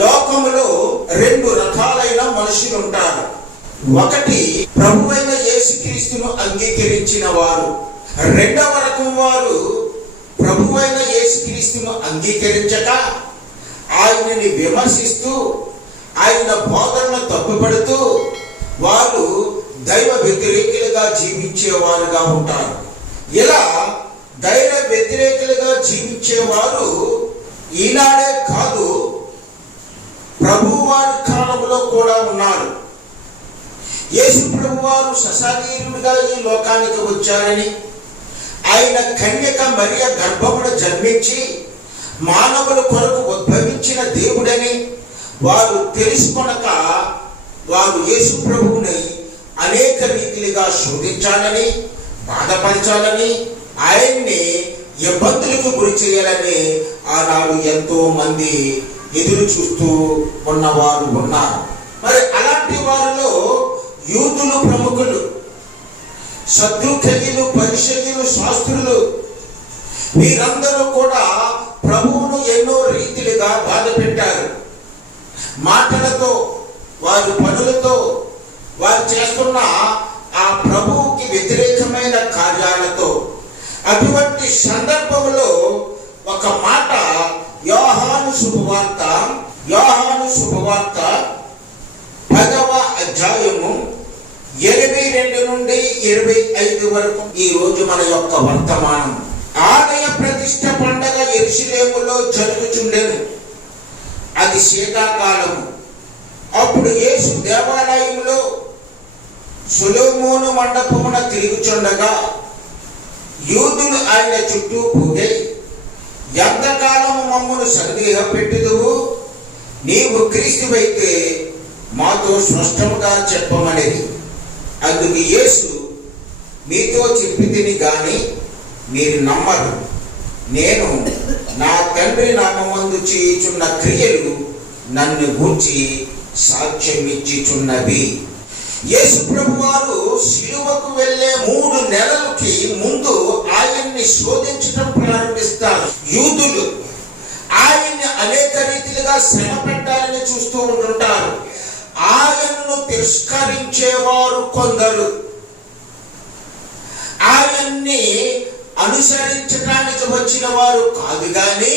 లోకములో రెండు రకాలైన మనుషులు ఉంటారు. ఒకటి ప్రభువైన యేసుక్రీస్తును అంగీకరించిన వారు. రెండవ రకం వారు ప్రభువైన యేసుక్రీస్తును అంగీకరించక ఆయనని విమర్శిస్తూ ఆయన బోధనను తప్పుపడుతూ వారు దైవ వ్యతిరేకులుగా జీవించేవారుగా ఉంటారు. ఇలా దైవ వ్యతిరేకులుగా జీవించేవారు ఈనాడే కాదు, ప్రభువారి కాలంలో కూడా ఉన్నారు. యేసు ప్రభువారు సశరీరుడుగా ఈ లోకానికి వచ్చారని, ఆయన కన్యక మరియ గర్భమున జన్మించి మానవుల కొరకు ఉద్భవించిన దేవుడని వారు తెలుసుకొనక వారు యేసు ప్రభువుని అనేక రీతిలుగా శోధించాలని, బాధపరచాలని, ఆయన్ని ఇబ్బందులకు గురి చేయాలని ఆనాడు ఎంతో మంది ఎదురు చూస్తూ ఉన్నవారు ఉన్నారు. మరి అలాంటి వారిలో యూదులు ప్రముఖులు, సద్దూకయ్యులు, పరిసయ్యులు, శాస్త్రులు వీరందరూ కూడా ప్రభువును ఎన్నో రీతిలుగా బాధ పెట్టారు. మాటలతో, వారి పనులతో, వారు చేస్తున్న ఆ ప్రభువుకి వ్యతిరేకమైన కార్యాలతో. అటువంటి సందర్భంలో ఒక మాట యోహాను శుభవార్త 10వ అధ్యాయము 22 నుండి 25 వరకు ఈ రోజు మన యొక్క వర్తమానం. ఆలయ ప్రతిష్ఠ పండగ యెరూషలేములో జరుగుచుండెను. అది శీతాకాలము. అప్పుడు యేసు దేవాలయంలో సొలొమోను మండపమున తిరుగుచుండగా యూదులు ఆయన చుట్టూ పోగై, ఎంతకాలము మమ్మను సందేహపెట్టుదువు? నీవు క్రీస్తువైతే మాతో స్పష్టముగా చెప్పమనేది. అందుకు యేసు, మీతో చెప్పితిని గాని మీరు నమ్మరు. నేను నా తండ్రి నామమందు చేయుచున్న క్రియలు నన్ను గూర్చి సాక్ష్యమిచ్చుచున్నవి. యేసు ప్రభువారు శిలువకు వెళ్ళే 3 నెలలకి ముందు ఆయన్ని శోధించడం ప్రారంభిస్తారు. యూదులు ఆయన్ని అనేక రీతిలుగా శ్రమ పెట్టాలని చూస్తూ ఉంటుంటారు. ఆయన్ను తిరస్కరించేవారు కొందరు, ఆయన్ని అనుసరించడానికి వచ్చిన వారు కాదు గాని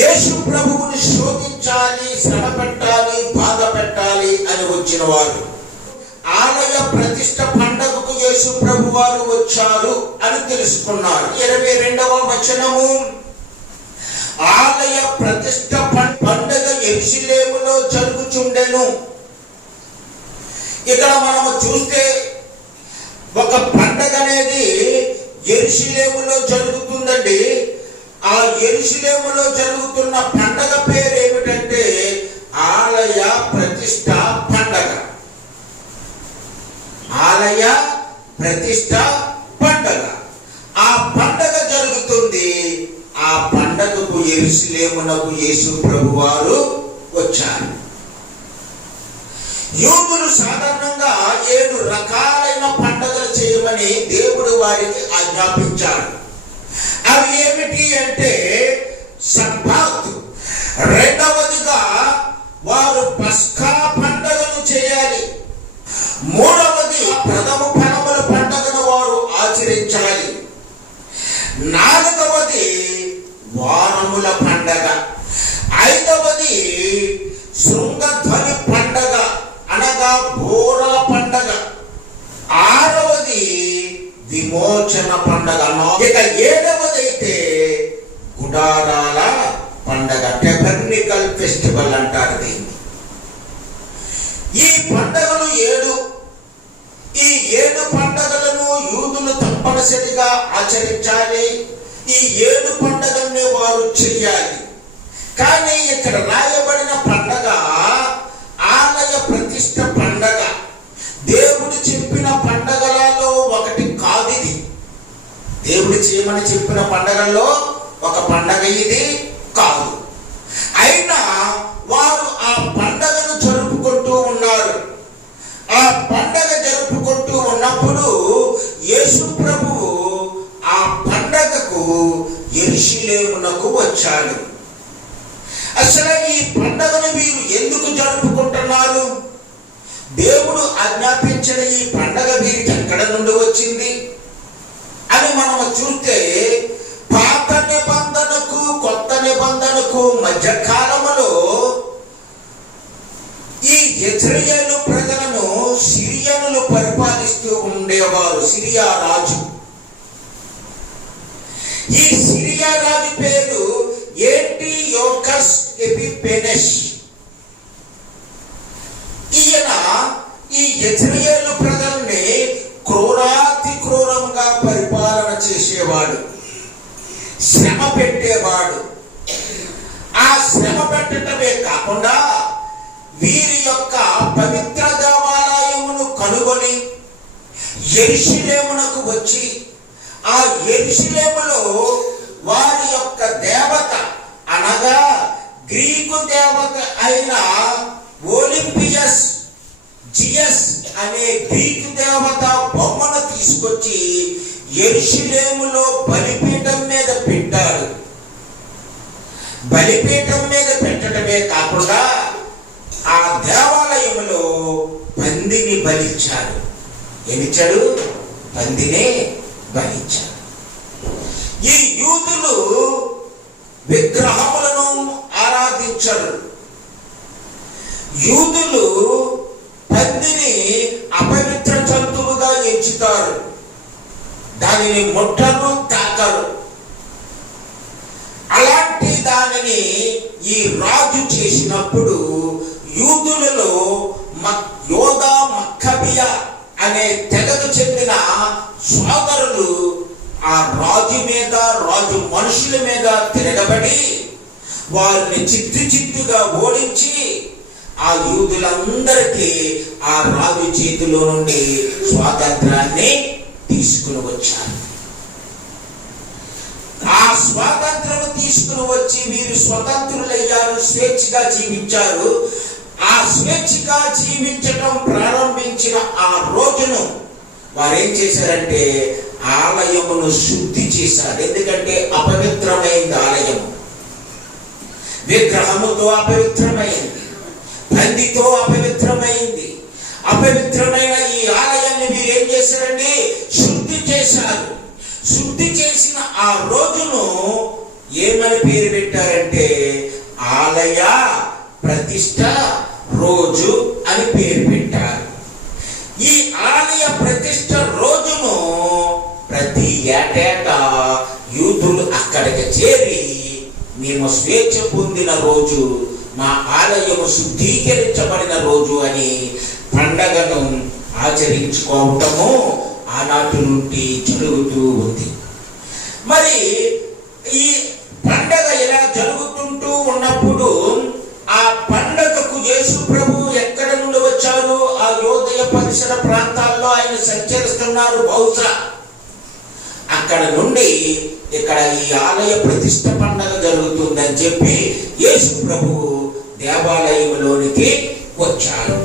యేసు ప్రభువుని శోధించాలి, శ్రమ పెట్టాలి, బాధ పెట్టాలి అని వచ్చిన వారు. ఆలయ ప్రతిష్ఠ పండగకు యేసు ప్రభువారు వచ్చారు అని తెలుసుకున్నారు. 22వ వచనము, ఆలయ ప్రతిష్ఠ పండగ యెరూషలేములో జరుగుచుండెను. ఇక్కడ మనము చూస్తే ఒక పండగ అనేది యెరూషలేములో జరుగుతుందండి. ఆ యెరూషలేములో జరుగుతున్న పండగ పేరు ఏమిటంటే ఆలయ ప్రతిష్ఠ పండగ. ఆలయ ప్రతిష్ఠ పండగ. ఆ పండగ జరుగుతుంది. ఆ పండగకు యెరూషలేమునకు యేసు ప్రభువారు వచ్చారు. యూదులు సాధారణంగా 7 రకాలైన పండగలు చేయమని దేవుడు వారికి ఆజ్ఞాపించాడు. అవి ఏమిటి అంటే సబ్బాత్, రెండవదిగా వారు పస్కా పండగను చేయాలి, మూడవది ప్రథమ ఫలముల పండగను వారు ఆచరించాలి, నాలుగవది వారముల పండగ, ఐదవది శృంగధ్వని పండగ అనగా బోరల పండగ, ఆరవది విమోచన పండగ, ఇక 7వదైతే గుడారాల పండగ, టెబర్నికల్ ఫెస్టివల్ అంటారు దీన్ని. ఈ పండగలు 7. ఈ 7 పండగలను యూదులు తప్పనిసరిగా ఆచరించాలి. ఈ 7 పండగల్ని వారు చెయ్యాలి. కానీ ఇక్కడ రాయబడిన పండగ ఆలయ ప్రతిష్ఠ పండగ. దేవుడు చెప్పిన పండగలలో ఒకటి కాదు ఇది. దేవుడు చేయమని చెప్పిన పండగల్లో ఒక పండగ ఇది కాదు. అయినా వారు ఆ పండగను జరుపుకుంటూ ఉన్నారు. ఆ పండగ జరుపుకుంటూ ఉన్నప్పుడు యేసు ప్రభువు ఆ పండగకు యెరూషలేమునకు వచ్చాడు. అసలు ఈ పండగను వీరు ఎందుకు జరుపుకుంటున్నారు? దేవుడు ఆజ్ఞాపించిన ఈ పండగ వీరికి ఎక్కడ నుండి వచ్చింది అని మనము చూస్తే, పాత నిబంధనకు కొత్త నిబంధనకు మధ్య కాలములో ఈ ఇశ్రాయేలు ప్రజలను సిరియనులు పరిపాలిస్తూ ఉండేవారు. సిరియా రాజు. ఈ సిరియా రాజు పేరు యాంటియోకస్ ఎపిఫెనెస్. ఈయన ఈ ఇశ్రాయేలు ప్రజల్ని క్రూరాతి క్రూరంగా పరిపాలన చేసేవాడు, శ్రమ పెట్టేవాడు. ఆ శ్రమ పెట్టడమే కాకుండా వీరి యొక్క పవిత్ర దేవాలయమును కనుగొని యెరూషలేమునకు వచ్చి, ఆ యెరూషలేములో వారి యొక్క దేవత అనగా గ్రీకు దేవత అయిన ఒలింపియస్ జియస్ అనే గ్రీకు దేవత బొమ్మను తీసుకొచ్చి యెరూషలేములో బలిపీఠం మీద పెట్టారు. బలిపీఠం మీద పెట్టడమే కాకుండా ఆ దేవాలయంలో పందిని బలిచ్చాడు. ఏమిచ్చాడు? పందినే బలిచ్చాడు. ఈ యూదులు విగ్రహములను ఆరాధించరు. యూదులు పందిని అపవిత్ర జంతువుగా ఎంచుతారు. దానిని ముట్టరు, తాకరు. అలాంటి దానిని ఈ రాజు చేసినప్పుడు యూదులలో యోధా మక్కబియ అనే తెగకు చెందిన సోదరులు ఆ రాజు మీద, రాజు మనుషుల మీద తిరగబడి వారిని చిత్తుగా ఓడించి ఆ యూదులందరికీ ఆ రాజు చేతిలో నుండి స్వాతంత్రాన్ని తీసుకుని వచ్చారు. ఆ స్వాతంత్రం తీసుకుని వచ్చి వీరు స్వతంత్రులయ్యారు, స్వేచ్ఛగా జీవించారు. ఆ స్వేచ్ఛగా జీవించటం ప్రారంభించిన ఆ రోజును వారు ఏం చేశారంటే ఆలయమును శుద్ధి చేశారు. ఎందుకంటే అపవిత్రమైంది ఆలయం. విగ్రహముతో అపవిత్రమైంది, పందితో అపవిత్రమైంది. అపవిత్రమైన ఈ ఆలయాన్ని మీరు ఏం చేశారండి? శుద్ధి చేశారు. శుద్ధి చేసిన ఆ రోజును ఏమని పేరు పెట్టారంటే ఆలయ ప్రతిష్ట రోజు అని పేరు పెట్టారు. ఈ ఆలయ ప్రతిష్ట రోజును ప్రతి ఏటేటా యూదులు అక్కడికి చేరి మేము స్వేచ్ఛ పొందిన రోజు, మా ఆలయము శుద్ధీకరించబడిన రోజు అని పండగను ఆచరించుకోవటము ఆనాటి నుండి జరుగుతూ ఉంది. మరి ఈ పండగ ఇలా జరుగుతుంటూ ఉన్నప్పుడు ఆ పండగకు యేసు ప్రభు ఎక్కడ నుండి వచ్చారు? ఆ యోదయ పరిసర ప్రాంతాల్లో ఆయన సంచరిస్తున్నారు. బహుశా అక్కడ నుండి ఇక్కడ ఈ ఆలయ ప్రతిష్ట పండగ జరుగుతుందని చెప్పి యేసు ప్రభు దేవాలయంలోనికి వచ్చారు.